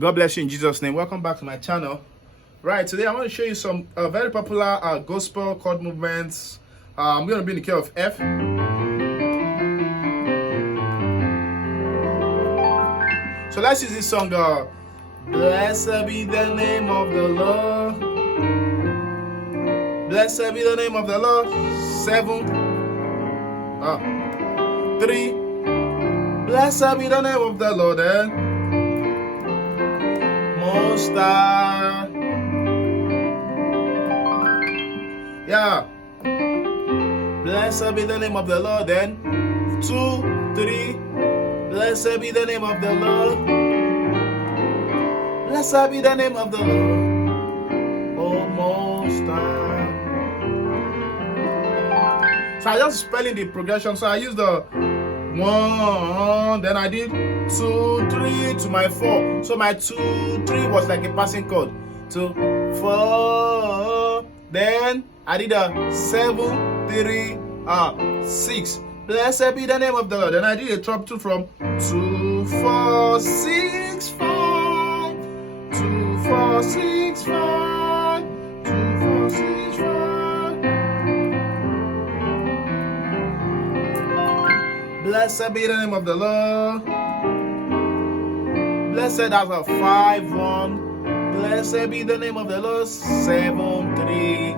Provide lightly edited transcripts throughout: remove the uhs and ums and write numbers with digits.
God bless you in Jesus' name. Welcome back to my channel. Right, today I want to show you some very popular gospel chord movements. I'm going to be in the key of F. So let's use this song. Blessed be the name of the Lord. Blessed be the name of the Lord. 7, 3. Blessed be the name of the Lord. Most High. Yeah. Blessed be the name of the Lord. Then 2, 3. Blessed be the name of the Lord. Blessed be the name of the Lord. Oh, Most High. So I just spelling the progression. So I used the 1, then I did 2, 3 to my 4. So my 2, 3 was like a passing chord. 2, 4. Then I did a 7, 3, 6. Blessed be the name of the Lord. Then I did a trap 2 from 2, 4, 6, 5. 2, 4, 6, 5. 2, 4, 6, 5. Blessed be the name of the Lord. Blessed as a 5, 1. Blessed be the name of the Lord. 7, 3.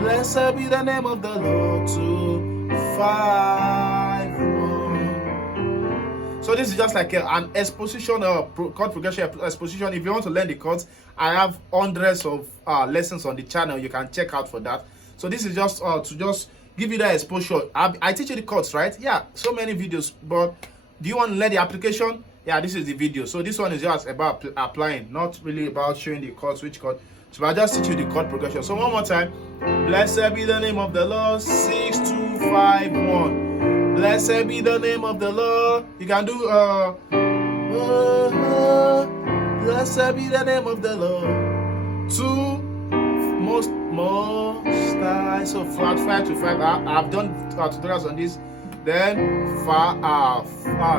Blessed be the name of the Lord. 2, 5, 1. So this is just like an exposition chord progression exposition. If you want to learn the chords, I have hundreds of lessons on the channel. You can check out for that. So this is just to just give you that exposure. I teach you the chords, right? Yeah, so many videos. But do you want to learn the application? Yeah, this is the video. So this one is just about applying, not really about showing the chords, which chord. So I just teach you the chord progression. So one more time. Blessed be the name of the Lord. 6, 2, 5, 1. Blessed be the name of the Lord. You can do blessed be the name of the Lord. 2, most high. So flat 5 to 5. I've done tutorials on this. Then 5,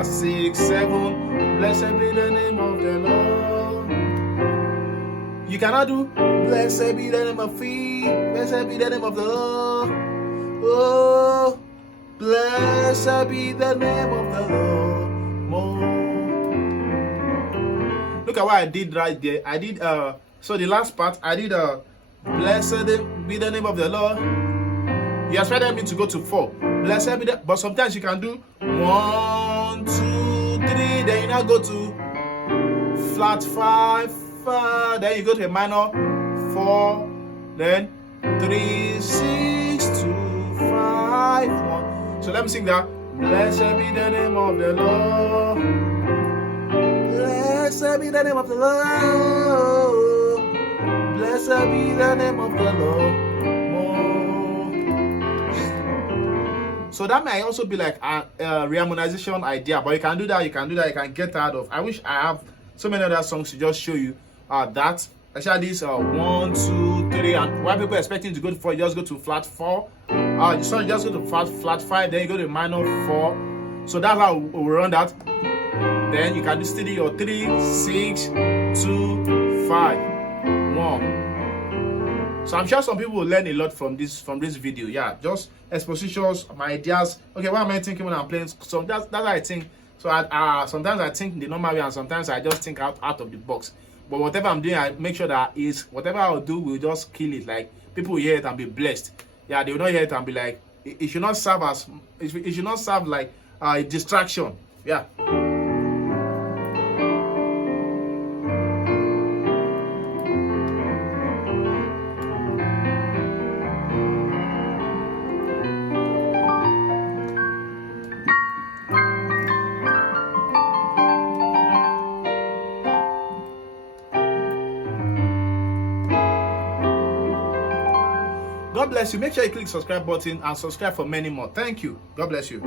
6, 7. Blessed be the name of the Lord. You cannot do blessed be the name of feet. Blessed be the name of the Lord. Oh, blessed be the name of the Lord. More. Look at what I did right there. I did so the last part I did blessed be the name of the Lord. You expected me to go to 4. Blessed be the, but sometimes you can do 1, 2, 3. Then you now go to flat 5, 5. Then you go to a minor 4. Then 3, 6, 2, 5, 1. So let me sing that. Blessed be the name of the Lord. Blessed be the name of the Lord. Blessed be the name of the Lord. So that might also be like a reharmonization idea, but you can do that, you can get out of. I wish I have so many other songs to just show you that. Actually this 1, 2, 3, and why people expecting to go to 4, you just go to flat 4. So you just go to flat 5, then you go to minor 4. So that's how we run that. Then you can do steady your 3, 6, 2, 5, 1. So I'm sure some people will learn a lot from this video. Yeah, just expositions, my ideas. Okay, what am I thinking when I'm playing? So that's how I think. So sometimes I think the normal way, and sometimes I just think out of the box. But whatever I'm doing, I make sure that is whatever I'll do will just kill it. Like people will hear it and be blessed. Yeah, they will not hear it and be like, it should not serve as, it should not serve like a distraction. Yeah. God bless you. Make sure you click subscribe button and subscribe for many more. Thank you. God bless you.